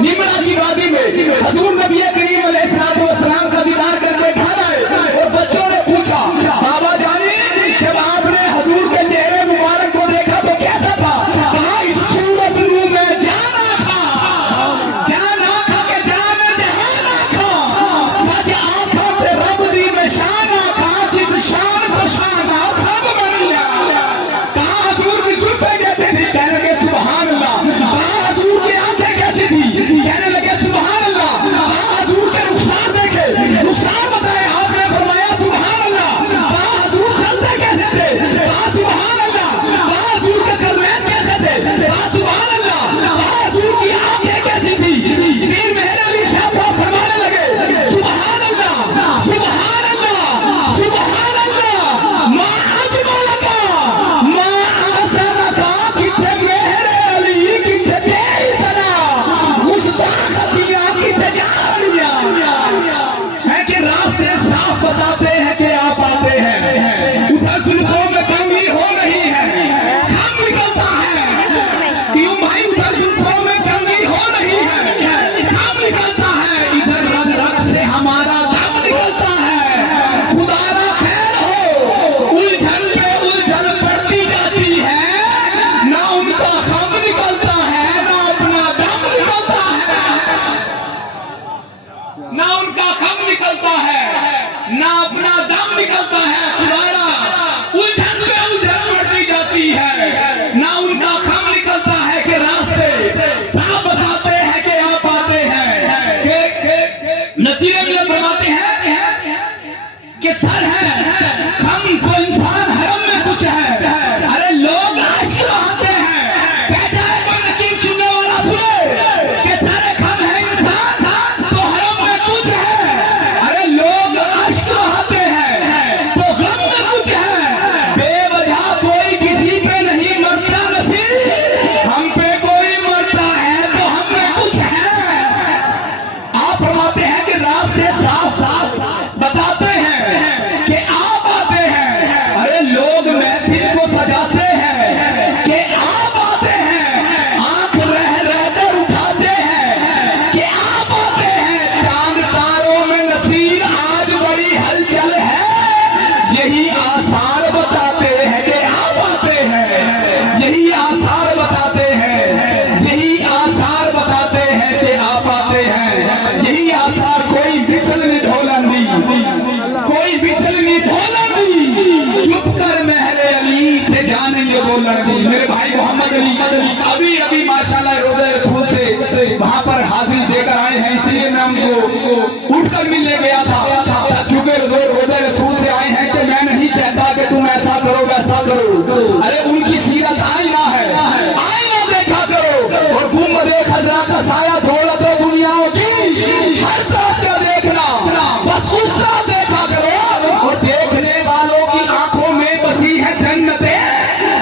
निमरा की वादी में हजूर नबी करीम अलैहिस्सलाम का दीदार करके घर आए और बच्चों ने पूछा, बाबा जानी जब आपने हजूर के चेहरे मुबारक को देखा तो कैसा था? कहा इस सूरत रूह में जाना था, जाना था कि जान जहाना था, सच आंखों पे रब दी निशाना था, जिस शान को शाना सब बन गया। कहा हजूर की जुल्फें कैसे थी? कहने लगे सुभान अल्लाह। कहा हजूर की आंखें कैसी थी? कहने लगे सुभान अल्लाह। कहा हजूर के रुखसार देखे, रुखसार बताए, आपने फरमाया सुभान अल्लाह। कहा हजूर चलते कैसे थे? कहा सुभान अल्लाह। कहा हजूर के दरमियान कैसे थे? कहा सुभान अल्लाह। कहा हजूर की आंखें कैसी थी? पीर मेहर अली शाह साहब फरमाने लगे सुभान अल्लाह, सुभान अल्लाह, सुभान अल्लाह, मां अजमलका मां आसनका, किथे मेहर अली किथे तेरी सना, मुस्ताक दिया किथे जानिया। है कि रास्ते साफ बताते हैं कि आप आते हैं, उधर जुल्फों में कमी हो रही है, हम निकलता है। क्यों भाई? उधर जुल्फों में कमी हो रही है, हम निकलता है, इधर रग रग से हमारा दम निकलता है। खुदारा खैर हो, उलझन पे उलझन पड़ती जाती है, ना उनका खम निकलता है, ना अपना दम निकलता है, ना उनका खम निकलता है, ना अपना दम निकलता है। खुदारा उलझन पे उलझन पड़ती जाती है, ना उनका खम निकलता है कि रास्ते साफ बताते हैं कि आप आते हैं। कि नसीर मिलत फरमाते हैं कि सर है हम तो इंसान हरम में कुछ है। अरे लोग आशिक आते हैं, कहता है कोई नसीब सुनने वाला सुने कि सर हम है इंसान तो हरम में कुछ है। अरे लोग आशिक आते हैं तो गम में कुछ है, बेवजह कोई किसी पे नहीं मरता नसीब, हम पे कोई मरता है तो हम में कुछ है। आप फरमाते हैं कि रास्ते साफ साफ बताते हैं कि आप आते हैं। अरे लोग महफिल को सजाते हैं कि आप आते हैं, आंख रह रह कर उठाते हैं कि आप आते हैं। चांद तारों में नसीर आज बड़ी हलचल है, यही आसार बताते हैं कि आप आते हैं, यही आसार बताते हैं, यही आसार बताते हैं कि आप आते हैं। यही आसार कोई बिसल नहीं ढोलन दी, कोई बिसल नहीं ढोलन दी, चुप कर मेहरे अली थे जानेंगे बोलन दी। मेरे भाई मोहम्मद अली अभी अभी माशाल्लाह रोज़े रसूल से वहां पर हाजिरी देकर आए हैं, इसलिए मैं उनको उठकर मिलने गया था, क्योंकि रोज़े रसूल से आए हैं कि मैं नहीं कहता कि तुम ऐसा करो वैसा करो। अरे उनकी सीरत आईना है, आईना देखा करो और गुंबदे खजरा का साया छोड़ दो दुनिया की, हर तरफ का देखना बस उस तरफ देखा करो और देखने वालों की आंखों में बसी है जन्नतें।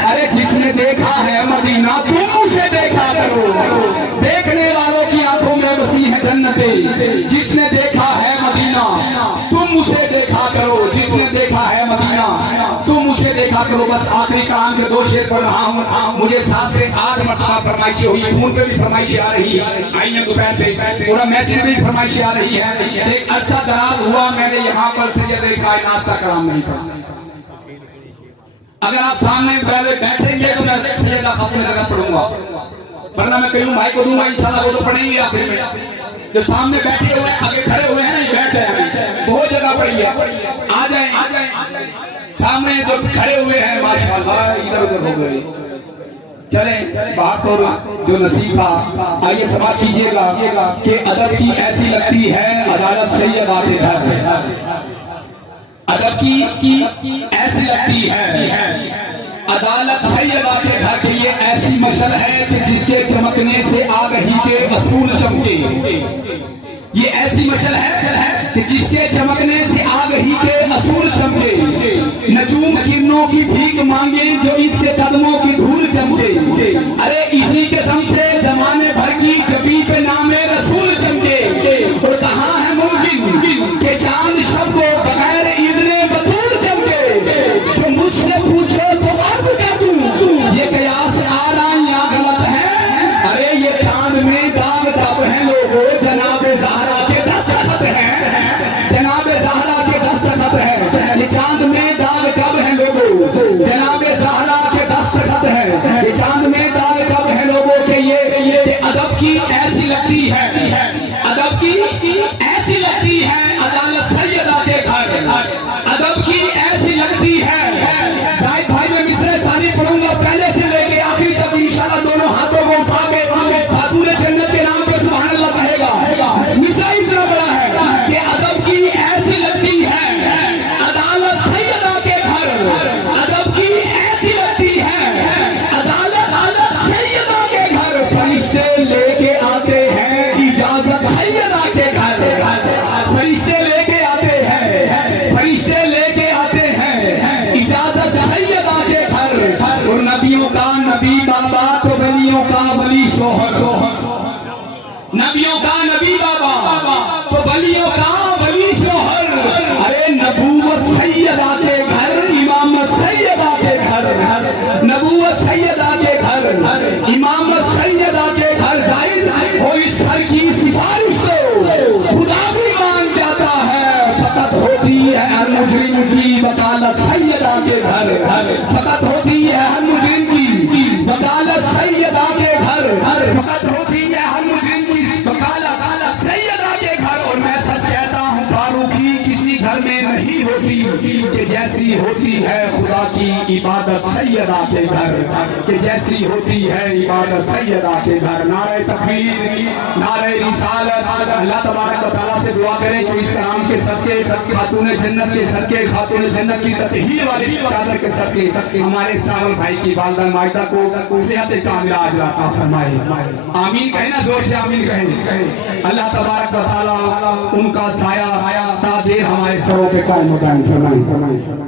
अरे जिसने देखा है मदीना तुम उसे देखा करो, देखने वालों की आंखों में बसी है जन्नतें, जिसने देखा है मदीना तुम उसे देखा करो, जिसने देखा है मदीना तुम उसे देखा करो। बस आखिरी काम के 2 शेर पढ़ रहा हूँ, मुझे 7 से 8 मरतबा फरमाइशें हुई, फोन पे भी फरमाइशें आ रही है, आई है दोपहर से, पूरा मैसेज में भी फरमाइशें आ रही है। एक अच्छा दराज हुआ मैंने यहाँ पर सैयद कायनात का कलाम नहीं पढ़ा। अगर आप सामने पहले बैठेंगे तो मैं सैयदा खातून जरा पढ़ूंगा, वरना मैं कहीं भाई को दूंगा, इंशाल्लाह वो तो पढ़ेंगे आखिर में। जो सामने बैठे हुए आगे खड़े हुए हैं नहीं बैठे हैं, बहुत जगह पड़ी है, आ जाए सामने जो खड़े हुए हैं माशाल्लाह इधर उधर हो गए, चले बात और जो नसीब था। आइए समा कीजिएगा कि अदब की ऐसी लगती है अदालत सैयद आते घर, अदब की ऐसी लगती है अदालत सैयद आते घर के। ये ऐसी मशल है कि जिसके चमकने से आग ही के असूल चमके, ये ऐसी मशल है कि जिसके चमकने से आग ही के असूल चमके, नजूम किरणों की भीख मांगे जो इसके कदमों की धूल चमके। अरे इसी के दम से जमाने भर की जबी पे नामे रसूल चमके। और कहाँ है मुमकिन कि चांद शब को बगैर इज़्ने बतूल चमके। तो मुझसे पूछो तो अर्ज कर दूं, ये कयास आला या गलत है। अरे ये चांद में दाग तब है की ऐसी लगती है, अदब की ऐसी लगती है अदालत सैयदा के घर, अदब की ऐसी लगती है। जाहिद भाई मैं मिसरे सारी पढ़ूंगा पहले से लेके आखिर तक इंशाल्लाह, दोनों हाथों को उठा के खातून जन्नत के नाम पे सुभान अल्लाह कहेगा। मिसरा इतना बड़ा है कि अदब की ऐसी लगती है अदालत सैयदा के घर, अदब की ऐसी लगती है अदालत सैयदा के घर। फरिश्ते लेके आते हैं इजाजत सैयदा के घर, फरिश्ते लेके आते हैं, फरिश्ते लेके आते हैं इजाजत सैयदा के घर। और नबियों का नबी बाबा तो वलियों का वली शोहर, नबियों का नबी बाबा तो वलियों का वली शोहर। अरे नबूवत सैयदा के घर, इमामत सैयदा के घर, नबूवत सैयदा के घर, इमामत सैयदा के घर। जाहिद हो इस घर की सिफारिश तो खुदा भी मान जाता है। फकत होती है हर मुजरिम की वकालत सैयदा के घर, फकत होती है हर मुजरिम की वकालत सैयदा के घर, फकत होती है हर मुजरिम की वकालत सैयदा के घर। और मैं सच कहता हूँ फारूकी किसी घर में नहीं होती कि जैसी होती है खुदा की इबादत सैयदा के घर, कि जैसी होती है इबादत सैयदा के घर। नारे तकबीर, नारे रिसालत। अल्लाह तबारक व तआला से दुआ करें कि इस नाम के सदके, खातून जन्नत के सदके, खातून जन्नत की ततहीर वाली चादर के सदके हमारे सावल भाई की वालिदा मायदा को सेहत कामिला अता फरमाए। आमीन कहें ना, जोर से आमीन कहें। अल्लाह तबारक व तआला उनका साया ता देर हमारे सरों पे कायम फरमाए।